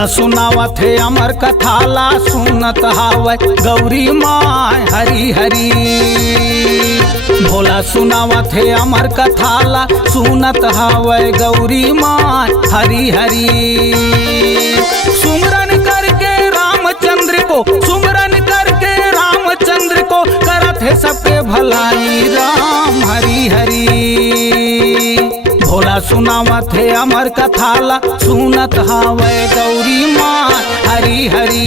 भोला सुनावत है अमर कथाला सुनत हावै गौरी माय हरी हरी। भोला सुनावत है अमर कथाला सुनत हावै गौरी माय हरी हरी। सुमरन करके रामचंद्र को, सुमरन करके रामचंद्र को करत है सबके भलाई राम हरी हरी। भोला सुनावत है अमर कथाला सुनत हावै गौरी माय हरी हरी।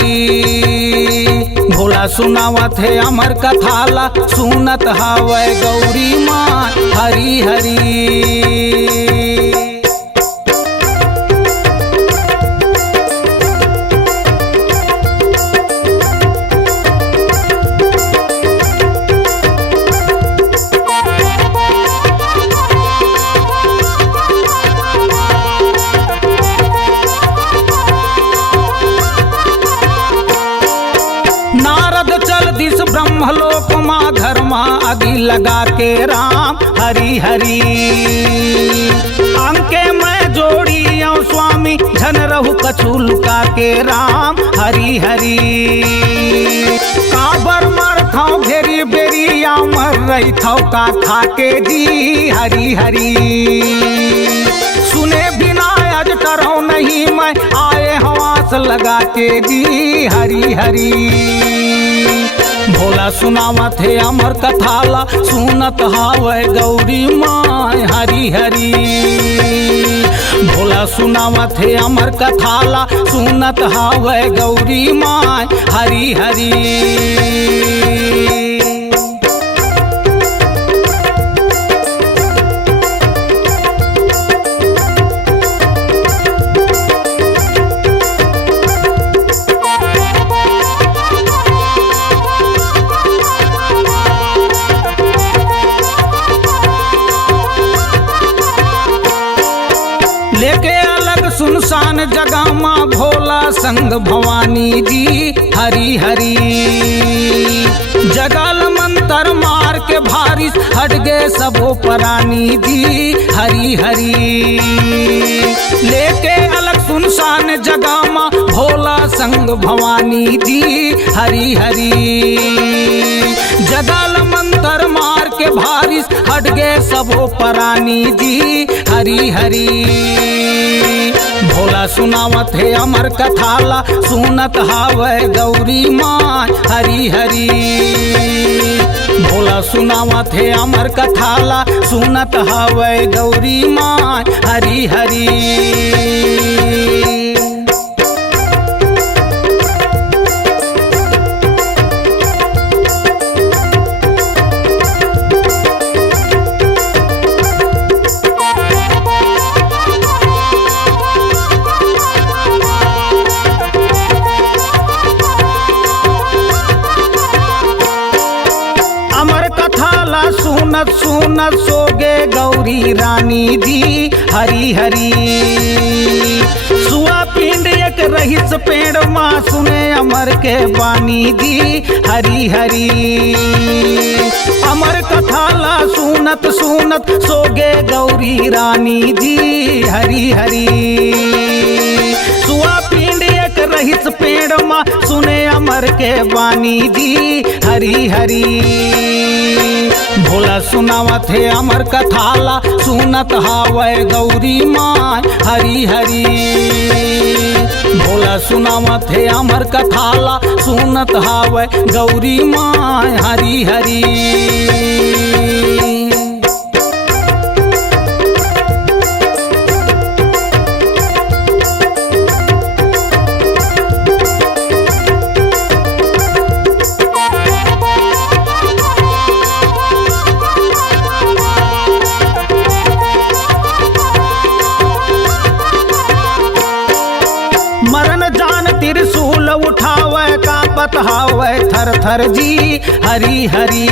भोला सुनावत है अमर कथाला सुनत हावै गौरी माय हरी हरी। नारद चल दिस ब्रह्मलोक माँ धर्मा आदि लगा के राम हरी हरी। अंके मैं जोड़ी स्वामी झन रहु कछु लुका के राम हरी हरी। काबर मर थाओ घेरी बेरिया मर रही थाओ का खाके जी हरी हरी। सुने बिना आज डरो नहीं मैं आए हवास लगा के जी हरी हरी। भोला सुनावत है अमर कथाला सुनत हावै गौरी माय हरी हरी। भोला सुनावत है अमर कथाला सुनत हावै गौरी माय हरी हरी। लेके अलग सुनसान जगह माँ भोला संग भवानी जी हरी हरी। जगल मंतर मार के भारी हट गए सबो परानी जी हरी हरी। लेके अलग सुनसान जगह माँ भोला संग भवानी जी हरी हरी। जगल मंतर मार के भारी हट गए सबो परानी जी हरी हरी। भोला सुनावत है अमर कथाला सुनत हावै गौरी माय हरी हरी। भोला सुनावत है अमर कथाला सुनत हावै गौरी माय हरी हरी। सुनत सुनत सोगे गौरी रानी जी हरी हरी। सुआ पिंड एक रहिस पेड़ माँ सुने अमर के बानी जी हरी हरी। अमर कथाला सुनत सुनत सोगे गौरी रानी जी हरी हरी। सुआ पिंड एक रहिस पेड़ माँ सुने अमर के बानी जी हरी हरी। भोला सुनावत है अमर कथाला सुनत हावै गौरी माय हरी हरी। भोला सुनावत है अमर कथाला सुनत हावै गौरी माय हरी हरी। मरण जान त्रिशूल उठावे कांपत हावै थर थर जी हरी हरी।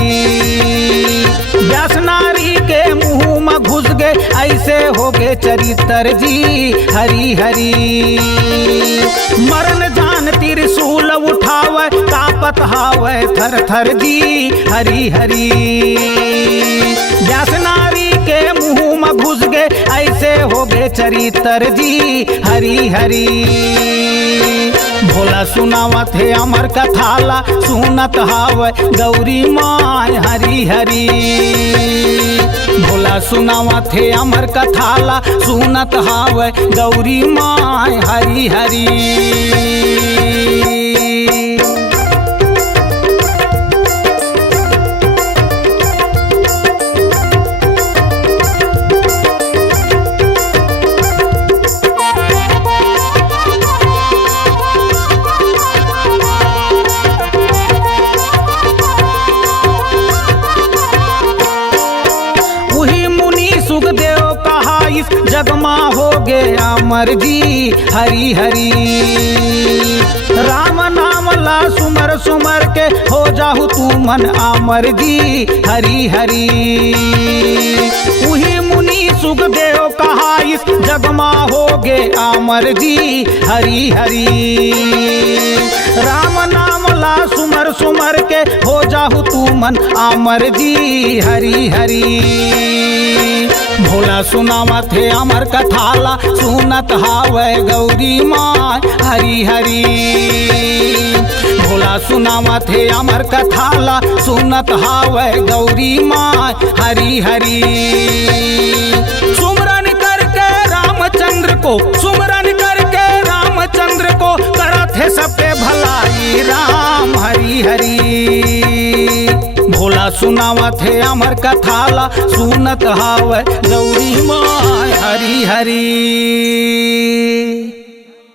व्यास नारी के मुंह में घुस गए ऐसे हो गए चरित्र जी हरी हरी। मरण जान त्रिशूल उठावे कांपत हावै थर थर जी हरी हरी। व्यास नारी के मुंह में घुस गए ऐसे हो गए के चरित्र जी हरी हरी। भोला सुनावत है अमर कथाला सुनत हावै गौरी माय हरी हरी। भोला सुनावत है अमर कथाला सुनत हावै गौरी माय हरी हरी। जगमा हो गया अमर जी हरी हरी। राम नाम ला सुमर सुमर के हो जाहु तू मन अमर जी हरी हरी। उही मुनि सुखदेव कहा इस जगमा हो गे अमर जी हरी हरी। राम नाम ला सुमर सुमर के हो जाहु तू मन अमर जी हरी हरी। भोला सुनावत है अमर कथाला सुनत हावै गौरी माय हरी हरी। भोला सुनावत है अमर कथाला सुनत हावै गौरी माय हरी हरी। सुमरन करके रामचंद्र को, सुमरन करके रामचंद्र को करत है सबके भलाई राम हरी हरी। भोला सुनावत है अमर कथाला सुनत हावै गौरी माय हरी हरी।